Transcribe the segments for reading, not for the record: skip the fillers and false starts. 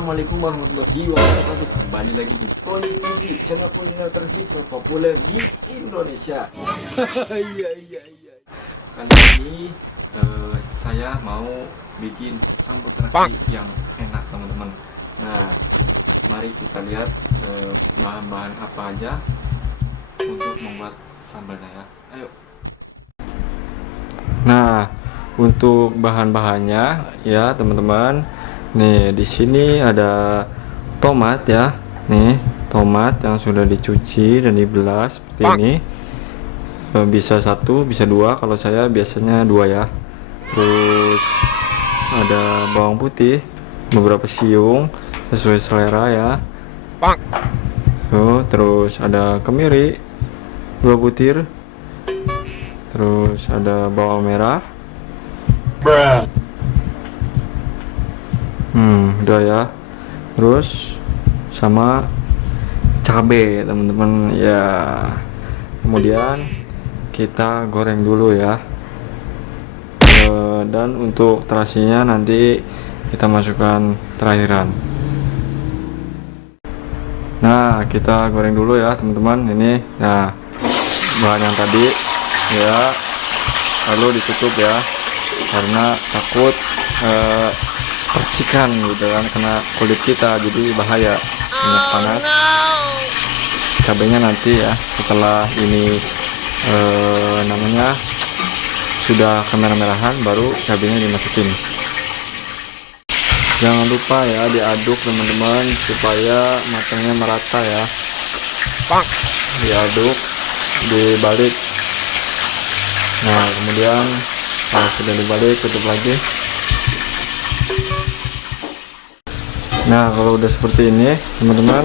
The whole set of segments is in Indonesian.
Assalamualaikum warahmatullahi wabarakatuh. Kembali lagi di Poi TV, channel kuliner terhits terpopuler di Indonesia. Iya. Kali ini saya mau bikin sambal terasi yang enak, teman-teman. Nah, mari kita lihat bahan-bahan apa aja untuk membuat sambalnya ya. Ayo. Nah, untuk bahan-bahannya ya, teman-teman. Nih, di sini ada tomat ya. Nih, tomat yang sudah dicuci dan dibelah seperti ini. Bisa satu, bisa dua. Kalau saya biasanya dua ya. Terus ada bawang putih, beberapa siung sesuai selera ya. Terus ada kemiri 2 butir. Terus ada bawang merah. Udah ya. Terus sama cabe, teman-teman ya. Kemudian kita goreng dulu ya. Dan untuk terasinya nanti kita masukkan terakhiran. Nah, kita goreng dulu ya, teman-teman. Ini nah bahan yang tadi ya, lalu ditutup ya, karena takut percikan gitu kan, kena kulit kita, jadi bahaya, minyak panas. Cabenya nanti ya, setelah ini namanya sudah kemerah-merahan, baru cabenya dimasukin. Jangan lupa ya diaduk, teman-teman, supaya matangnya merata ya. Diaduk, dibalik. Nah, kemudian kalau sudah dibalik, tutup lagi. Nah, kalau udah seperti ini, teman-teman,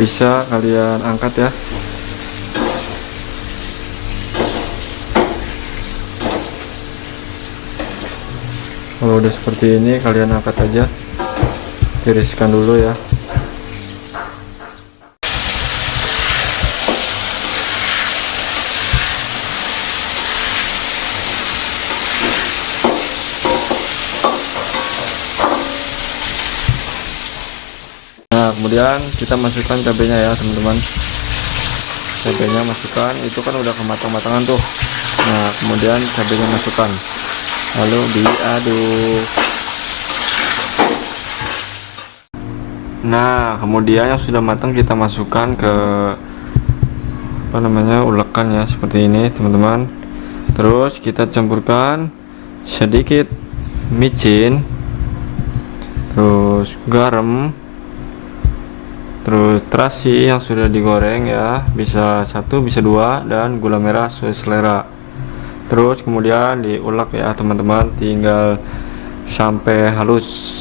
bisa kalian angkat ya. Kalau udah seperti ini, kalian angkat aja, tiriskan dulu ya. Nah, kemudian kita masukkan cabenya ya, teman-teman. Cabenya masukkan, itu kan udah kematang-matangan tuh. Nah, kemudian cabenya masukkan, lalu diaduk. Nah, kemudian yang sudah matang kita masukkan ke ulekan ya, seperti ini, teman-teman. Terus kita campurkan sedikit micin, terus garam, terus terasi yang sudah digoreng ya, bisa satu bisa dua, dan gula merah sesuai selera. Terus kemudian diulek ya, teman-teman, tinggal sampai halus.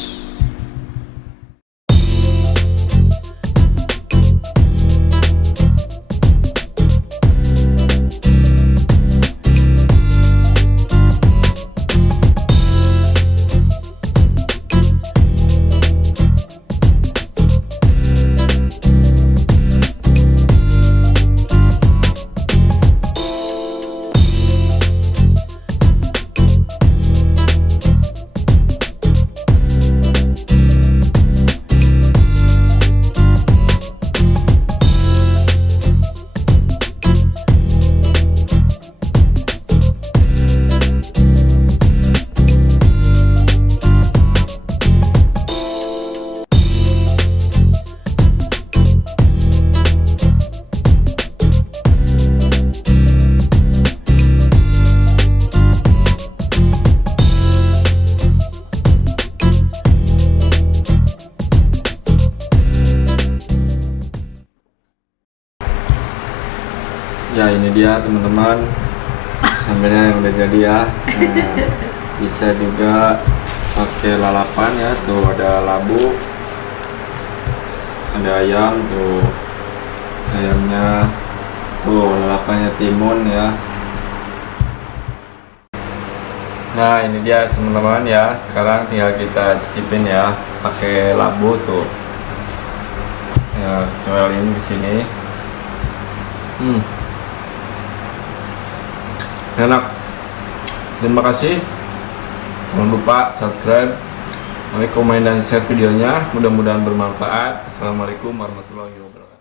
Ya, ini dia, teman-teman, sambalnya yang udah jadi ya. Nah, bisa juga pakai lalapan ya, tuh ada labu, ada ayam, tuh ayamnya, tuh lalapannya timun ya. Nah, ini dia, teman-teman ya. Sekarang tinggal kita cicipin ya, pakai labu tuh ya, coelin di sini. Enak. Terima kasih. Jangan lupa subscribe, Like, komen, dan share videonya. Mudah-mudahan bermanfaat. Assalamualaikum warahmatullahi wabarakatuh.